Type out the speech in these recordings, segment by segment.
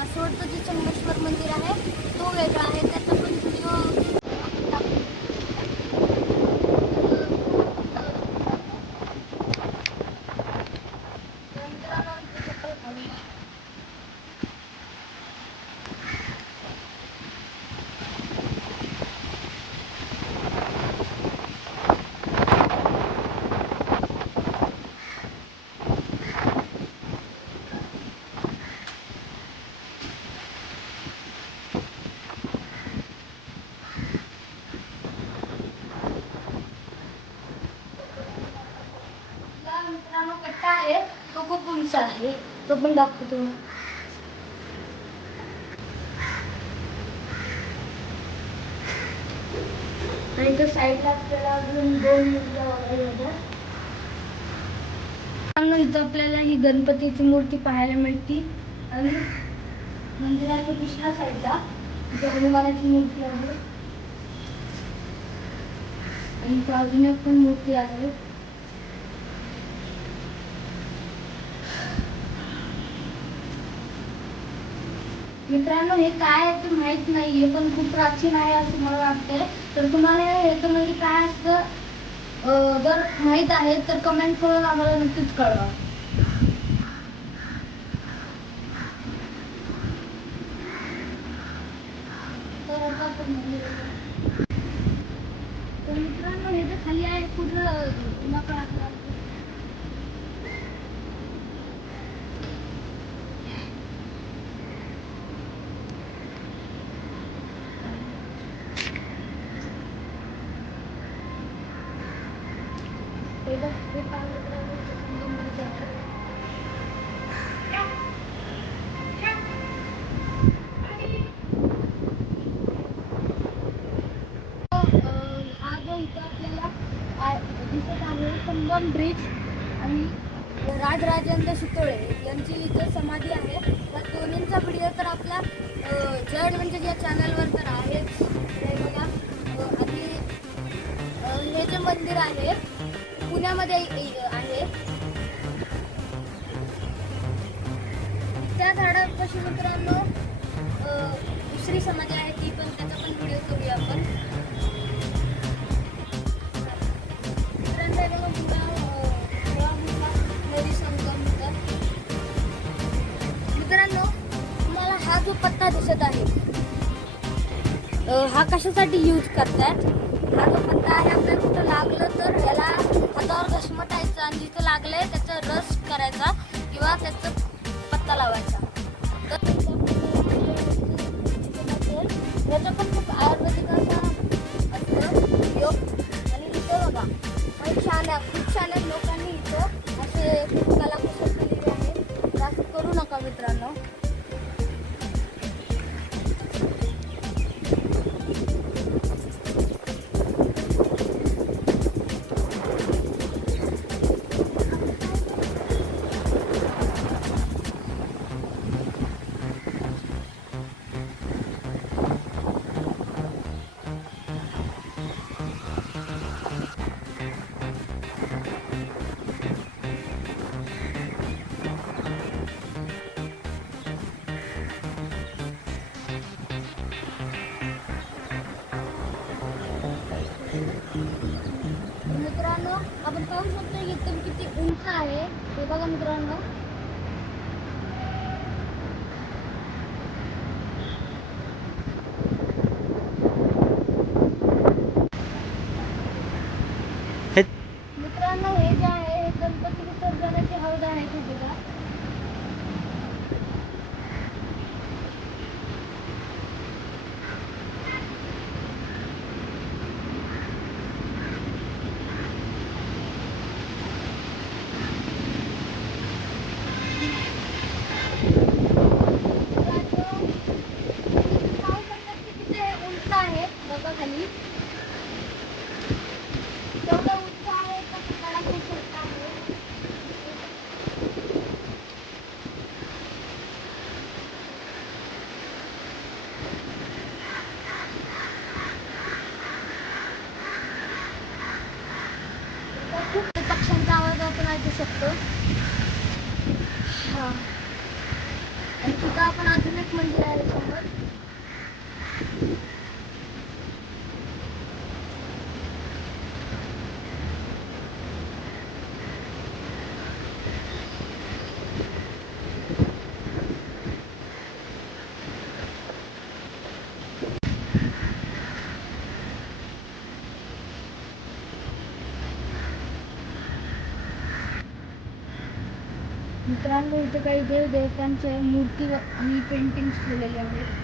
मासवडचं जे चंगमेश्वर मंदिर आहे तो वेगळा आहे, त्याचा पण व्हिडिओ आपण टाकू. मित्रांनो कट्टा आहे तो खूप उंच आहे, तो पण दाखवतो. आणि तो साईडला आपल्याला अजून 2 मूर्त्या वगैरे मिळतात. इथं आपल्याला ही गणपतीची मूर्ती पाहायला मिळते आणि मंदिराच्या दुसऱ्या साईडला हनुमानाची मूर्ती आहे आणि अजून एक पण मूर्ती आहे. मित्रांनो हे काय आहे ते माहित नाहीये, पण खूप प्राचीन आहे असं मला वाटतंय. तर तुम्हाला ह्याचं म्हणजे काय असतं जर माहित आहे तर कमेंट करून आम्हाला नक्कीच कळवा. तर मित्रांनो हे तर खाली आहे कुठं जुना काळातलं. हा जो इथं आपल्याला दिसत आहे संगम ब्रिज आणि राजराजेंद्र शितोळे यांची इथं समाधी आहे. या दोन्हींचा व्हिडिओ तर आपला जड म्हणजे या चॅनलवर तर आहे बघा. आणि हे जे मंदिर आहे पुण्यामध्ये आहे. त्या झाडापाशी मित्रांनो दुसरी समाधी आहे, ती पण त्याचा पण व्हिडिओ करूया आपण. मित्रांनो तुम्हाला हा जो पत्ता दिसत आहे हा कशासाठी यूज करतात. हा जो पत्ता आहे आपल्याला कुठं लागलं तर याला हातावर घसमटायचं आणि जिथं लागलंय त्याचा रस करायचा किंवा त्याचा पत्ता लावायचा. याचा पण खूप आयुर्वेदिक असा असतं योग. आणि इथं बघा खूप छान लोकांनी इथं असे कलाकुसर केलेली आहे. असं करू नका मित्रांनो. मित्रांनो आपण पाहू शकतो इथं किती उंच आहे हे बघा मित्रांनो. मित्रांनो हे जे आहे हे गणपती विसर्जनाची हौद आहे तुझ्या. उंच आहे बघा खाली तेवढं उंच आहे का तुम्हाला खूप उंच आहे. खूप पक्ष्यांचा आवाज आपण ऐकू शकतो. आणि तिथं आपण अजून एक मंदिर आहे समोर. मित्रांनो, इथे काही देव देवतांच्या मूर्ती आणि पेंटिंग्स ठेवलेले आहेत.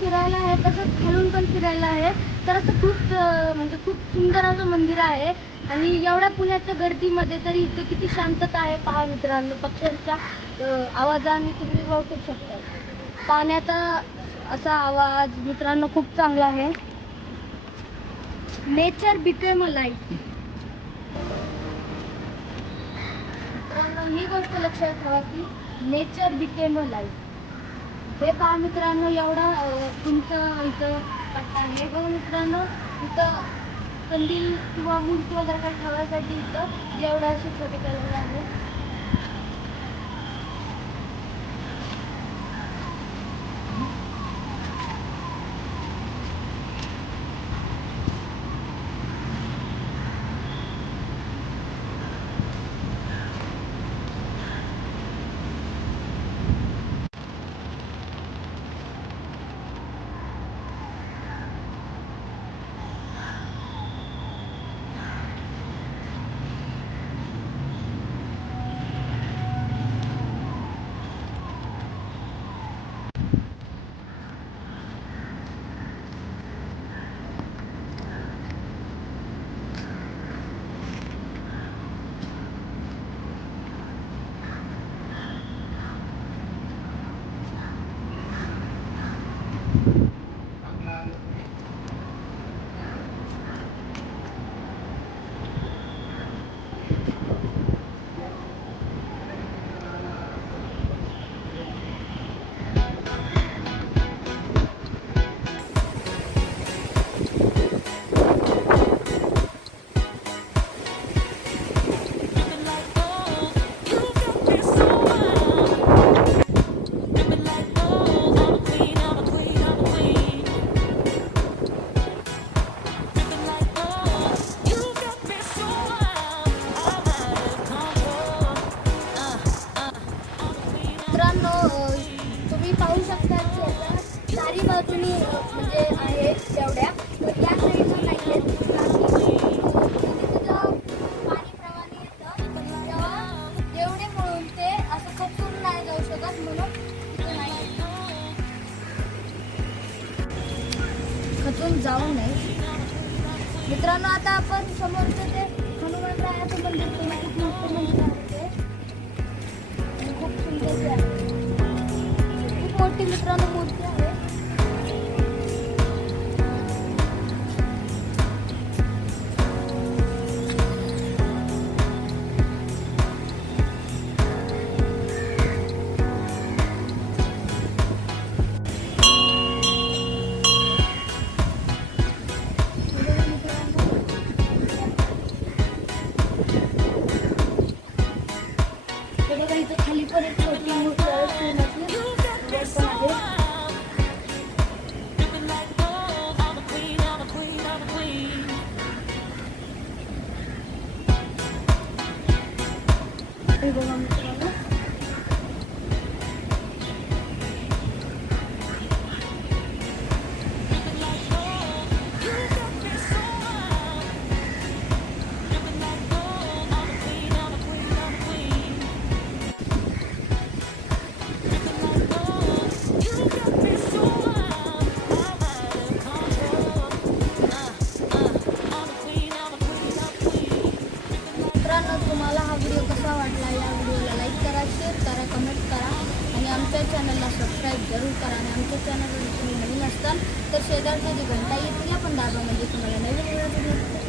फिरायला आहे, तसंच खालून पण फिरायला आहे. तर असं खूप म्हणजे खूप सुंदर असं मंदिर आहे. आणि एवढ्या पुण्याच्या गर्दीमध्ये तरी इथं किती शांतता आहे पहा मित्रांनो. पक्ष्यांच्या आवाजाने तुम्ही ओळखू शकता. पाण्याचा असा आवाज मित्रांनो खूप चांगला आहे. Nature became a life. मित्रांनो, ही गोष्ट लक्षात ठेवा की नेचर बिकेम अ लाईफ. हे पहा मित्रांनो, एवढा उंच इथं पट्टा आहे. बघा मित्रांनो, इथं कंदील किंवा मूर्ती वगैरे काही ठेवायसाठी इथं एवढे असे छोटे केलेले आहे. पण एक छोटी श्रीमती पण आहे. हे बघा मित्रांनो, तुम्हाला हा व्हिडिओ कसा वाटला? या व्हिडिओला लाईक करा, शेअर करा, कमेंट करा आणि आमच्या चॅनलला सबस्क्राईब जरूर करा. आणि आमच्या चॅनलवर तुम्ही नवीन असताल तर शेजारची जी घंटा येते पण दाबा, म्हणजे तुम्हाला नवीन व्हिडिओ